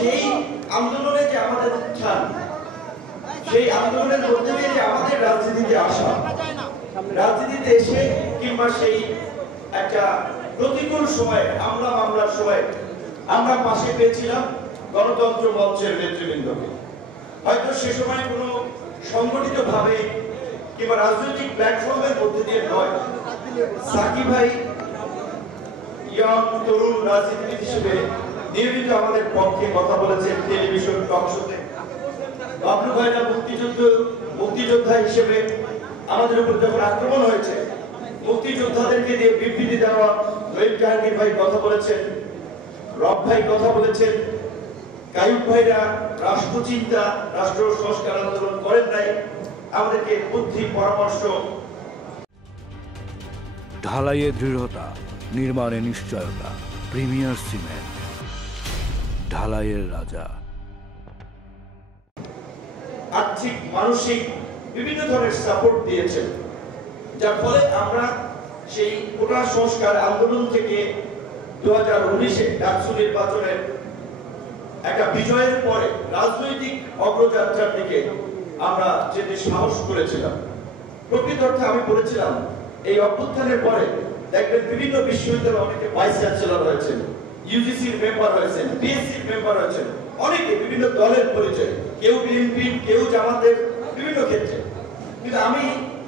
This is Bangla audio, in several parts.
সেই আন্দোলনে যে আমাদের উত্থান, সেই আন্দোলনের মধ্যে দিয়ে যে আমাদের রাজনীতিতে আসা, রাজনীতিতে এসে কিংবা সেই একটা প্রতিকূল সময়ে মামলার সময় আমরা পাশে পেয়েছিলাম গণতন্ত্র মঞ্চের নেতৃবৃন্দকে। হয়তো সে সময় কোনো সংগঠিত ভাবে কিংবা রাজনৈতিক প্ল্যাটফর্মের মধ্যে দিয়ে নয়, সাকিব ভাই ইয়ং তরুণ রাজনীতিবিদ হিসেবে নিয়মিত আমাদের পক্ষে কথা বলেছেন টেলিভিশন টক শোতে। বাবলু ভাইরা মুক্তিযোদ্ধা হিসেবে আমাদের উপর যখন আক্রমণ হয়েছে, মুক্তিযোদ্ধাদেরকে দিয়ে বিবৃতি দেওয়া নঈম জাহাঙ্গীর ভাই কথা বলেছেন, রব ভাই কথা বলেছেন, কায়ুব ভাইরা রাষ্ট্রচিন্তা, রাষ্ট্র সংস্কার আন্দোলন করেন নাই, আমাদেরকে বুদ্ধি পরামর্শ। ঢালাইয়ে দৃঢ়তা, নির্মাণে নিশ্চয়তা, প্রিমিয়ার সিমেন্ট, ঢালাইয়ের রাজা। আর্থিক মানসিক বিভিন্ন ধরনের সাপোর্ট দিয়েছেন, যার ফলে আমরা সেই কোটা সংস্কার আন্দোলন থেকে 2019-এ ডাকসু নির্বাচনের একটা বিজয়ের পরে রাজনৈতিক অগ্রযাত্রার দিকে আমরা যেতে সাহস করেছিলাম। প্রকৃত অর্থে আমি বলেছিলাম এই অভ্যুত্থানের পরে দেখবেন বিভিন্ন বিশ্ববিদ্যালয়ে অনেকে ভাইস চ্যান্সেলর হয়েছেন, ইউজিসির মেম্বার হয়েছেন, পিএসসির মেম্বার হয়েছেন, অনেকে বিভিন্ন দলের পরিচয়, কেউ বিএনপি, কেউ জামাতের, বিভিন্ন ক্ষেত্রে। কিন্তু আমি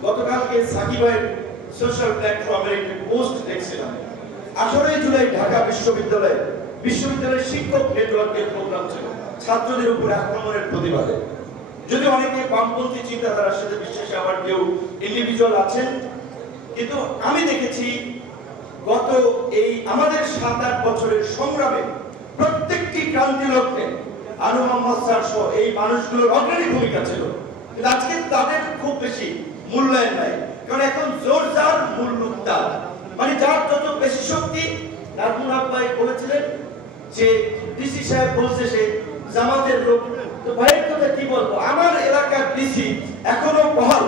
গতকালকে সাকিব ভাইয়ের সোশ্যাল প্ল্যাটফর্মের একটি পোস্ট দেখছিলাম, 18 জুলাই ঢাকা বিশ্ববিদ্যালয়ের শিক্ষক নেটওয়ার্কের প্রোগ্রাম ছিল ছাত্রদের উপর আক্রমণের প্রতিবাদে। যদি অনেকে বামপন্থী চিন্তাধারার সাথে বিশ্বাসী, আবার কেউ ইন্ডিভিজুয়াল আছেন, কিন্তু আমি দেখেছি গত এই আমাদের 7-8 বছরের সংগ্রামে প্রত্যেকটি ক্রান্তি লগ্নে আনু মোহাম্মদ স্যার সহ এই মানুষগুলোর অগ্রণী ভূমিকা ছিল। কিন্তু আজকে তাদের খুব বেশি মূল্যায়ন নাই, কারণ এখন জোর যার মূল মুক্তা, মানে যার যত বেশি শক্তি। নাজমুল হক ভাই বলেছিলেন যে ডিসি সাহেব বলছে সে জামাতের লোক, তো ভাইয়ের কথা কি বলবো, আমার এলাকার ডিসি এখনো বহাল।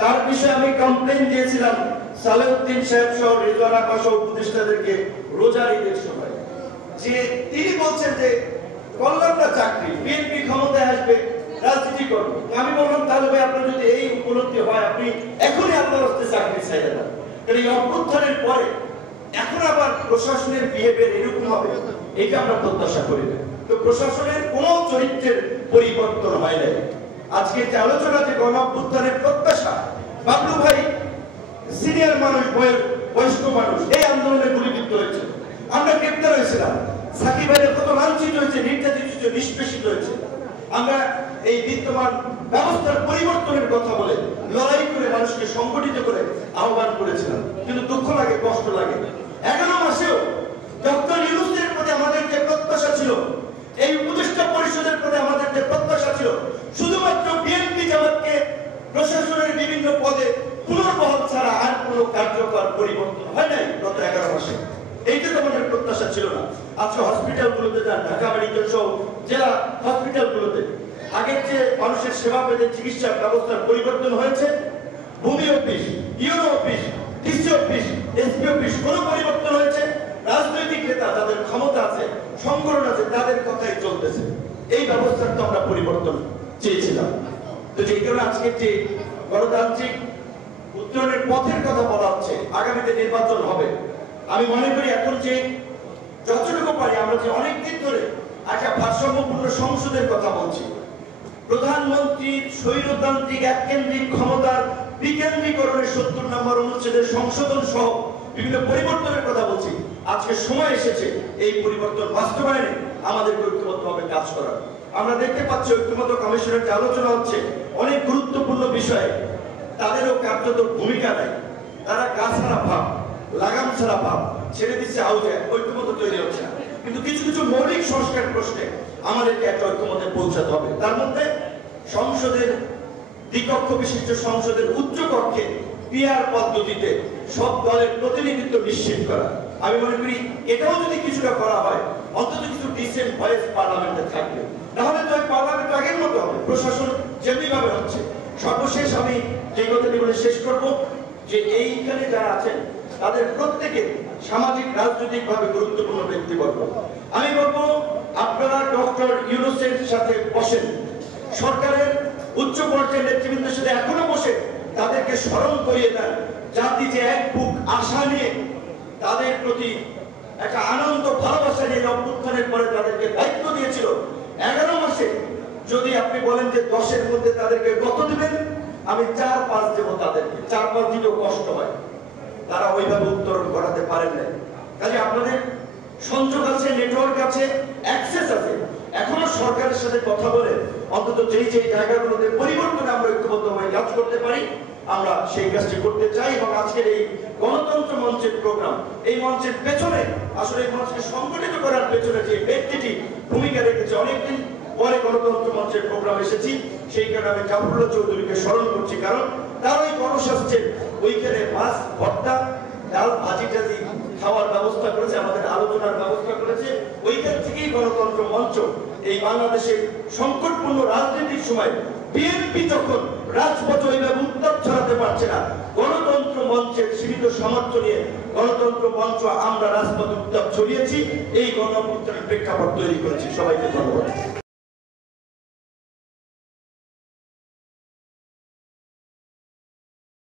তার বিষয়ে আমি কমপ্লেইন দিয়েছিলাম সালেউদ্দিন সাহেব সহ রেজওয়ান আপাস উপদেষ্টাদেরকে রোজার ঈদের সময়, যে তিনি বলছেন যে করলাম না চাকরি, বিএনপি ক্ষমতায় আসবে, রাজনীতি করবো। আমি বললাম তাহলে ভাই আপনার যদি এই উপলব্ধি হয় আপনি এখনই আপনার হস্তে চাকরি ছেড়ে দেন। কারণ এই অভ্যুত্থানের পরে এখন আবার প্রশাসনের বিহেভিয়ার এরকম হবে, এটা আমরা প্রত্যাশা করি না। তো প্রশাসনের কোনো চরিত্রের পরিবর্তন হয় নাই। আজকে যে আলোচনা, যে গণ অভ্যুত্থানের প্রত্যাশা, বাবলু ভাই সিনিয়র মানুষ, বয়স্ক মানুষ, এই আন্দোলনে গুলিবিদ্ধ হয়েছে, আমরা গ্রেপ্তার হয়েছিলাম, সাকিব ভাইয়ের কত লাঞ্ছিত হয়েছে, নির্যাতিত হয়েছে, নিষ্পেষিত হয়েছে। আমরা এই বিদ্যমান ব্যবস্থার পরিবর্তনের কথা বলে লড়াই করে মানুষকে সংগঠিত করে আহ্বান করেছিলাম। কিন্তু দুঃখ লাগে, কষ্ট লাগে, 11 মাসেও ডক্টর ইউনূসের প্রতি আমাদের যে প্রত্যাশা ছিল, এই উপদেষ্টা পরিষদের প্রতি আমাদের যে প্রত্যাশা ছিল, শুধুমাত্র বিএনপি জামাতকে প্রশাসনের বিভিন্ন পদে পুনর্বহাল ছাড়া আর কোনো কার্যকর পরিবর্তন হয় নাই গত 11 মাসে। এইটা তো আমাদের প্রত্যাশা ছিল না। আজকে হসপিটালগুলোতে যান, ঢাকা মেডিকেল সহ জেলা হসপিটালগুলোতে আগের যে মানুষের সেবা পেতে চিকিৎসা ব্যবস্থার পরিবর্তন হয়েছে। ভূমি office, UNO office, DC office, SP office, কোনো পরিবর্তন হয়েছে? রাজনৈতিক নেতা যাদের ক্ষমতা আছে, সংগঠন আছে, তাদের কথাই চলতেছে। এই ব্যবস্থার তো আমরা পরিবর্তন চেয়েছিলাম। তো যে কারণে আজকে যে গণতান্ত্রিক উত্তরণের পথের কথা বলা হচ্ছে, আগামীতে নির্বাচন হবে, আমি মনে করি এখন যে যতটুকু পারি আমরা যে অনেকদিন ধরে একটা ভারসাম্যপূর্ণ সংসদের কথা বলছি, প্রধানমন্ত্রীর স্বৈরতান্ত্রিক এককেন্দ্রিক ক্ষমতার বিকেন্দ্রীকরণের 70 নম্বর অনুচ্ছেদের সংশোধন সহ বিভিন্ন পরিবর্তনের কথা বলছি, আজকে সময় এসেছে এই পরিবর্তন বাস্তবায়নে আমাদের ঐক্যবদ্ধভাবে কাজ করার। আমরা দেখতে পাচ্ছি ঐক্যমত্য কমিশনের যে আলোচনা হচ্ছে অনেক গুরুত্বপূর্ণ বিষয়ে, তাদেরও কার্যত ভূমিকা নেই। তারা গাছ ছাড়া ভাব, লাগাম ছাড়া ভাব ছেড়ে দিচ্ছে, আউজে ঐক্যমত্য তৈরি হচ্ছে না। কিন্তু কিছু কিছু মৌলিক সংস্কার প্রশ্নে আমাদেরকে একটা ঐক্যমতে পৌঁছাতে হবে। তার মধ্যে সংসদের দ্বিকক্ষ বিশিষ্ট সংসদের উচ্চ কক্ষে পিআর পদ্ধতিতে সব দলের প্রতিনিধিত্ব নিশ্চিত করা, আমি মনে করি এটাও যদি কিছুটা করা হয়, অন্তত কিছু ডিসেন্ট ভয়েস পার্লামেন্টে থাকবে। নাহলে তো পার্লামেন্ট আগের মতো হবে, প্রশাসন যেমনি ভাবে হচ্ছে। সর্বশেষ আমি যে কথাটি বলে শেষ করব, যে এইখানে যারা আছেন তাদের প্রত্যেকে সামাজিক রাজনৈতিকভাবে গুরুত্বপূর্ণ ব্যক্তিবর্গ। আমি বলবো আপনারা ডক্টর ইউনূসের সাথে বসেন, সরকারের উচ্চ পর্যায়ের নেতৃবৃন্দের সাথে এখনো বসে তাদেরকে স্মরণ করিয়ে দেন জাতি যে এক বুক আশা নিয়ে তাদের প্রতি একটা আনন্দ ভালোবাসা নিয়ে অভ্যুত্থানের পরে তাদেরকে দায়িত্ব দিয়েছিল 11 মাসে। যদি আপনি বলেন যে 10-এর মধ্যে তাদেরকে কত দিবেন, আমি 4-5 দেবো তাদেরকে। 4-5 দিলেও কষ্ট হয়, তারা ওইভাবে উত্তরণ করাতে পারেন না। কাজে আপনাদের সংযোগ আছে, নেটওয়ার্ক আছে, অ্যাক্সেস আছে, এখনো সরকারের সাথে কথা বলে অন্তত যেই জায়গাগুলোতে পরিবর্তনে আমরা ঐক্যবদ্ধভাবে কাজ করতে পারি আমরা সেই কাজটি করতে চাই। এবং আজকের এই গণতন্ত্র মঞ্চের প্রোগ্রাম, এই মঞ্চের পেছনে আসলে এই মঞ্চকে সংগঠিত করার পেছনে যে ব্যক্তিটি ভূমিকা রেখেছে, অনেকদিন পরে গণতন্ত্র মঞ্চের প্রোগ্রাম এসেছি, সেই কারণে আমি জাফরুল্লাহ চৌধুরীকে স্মরণ করছি, কারণ তার ওই গণস্বাস্থ্যের ওইখানে মাছ ভর্তা ডাল ভাজি টাজি খাওয়ার ব্যবস্থা করেছে, আমাদের আলোচনার ব্যবস্থা করেছে। ওইখান থেকেই গণতন্ত্র মঞ্চ এই বাংলাদেশের সংকটপূর্ণ রাজনীতির সময় বিএনপি যখন রাজপথে ওইভাবে উত্তাপ ছড়াতে পারছে না, গণতন্ত্র মঞ্চের সীমিত সামর্থ্য নিয়ে গণতন্ত্র মঞ্চ আমরা রাজপথে উত্তাপ ছড়িয়েছি, এই গণতন্ত্রের প্রেক্ষাপট তৈরি করেছি। সবাইকে ধন্যবাদ।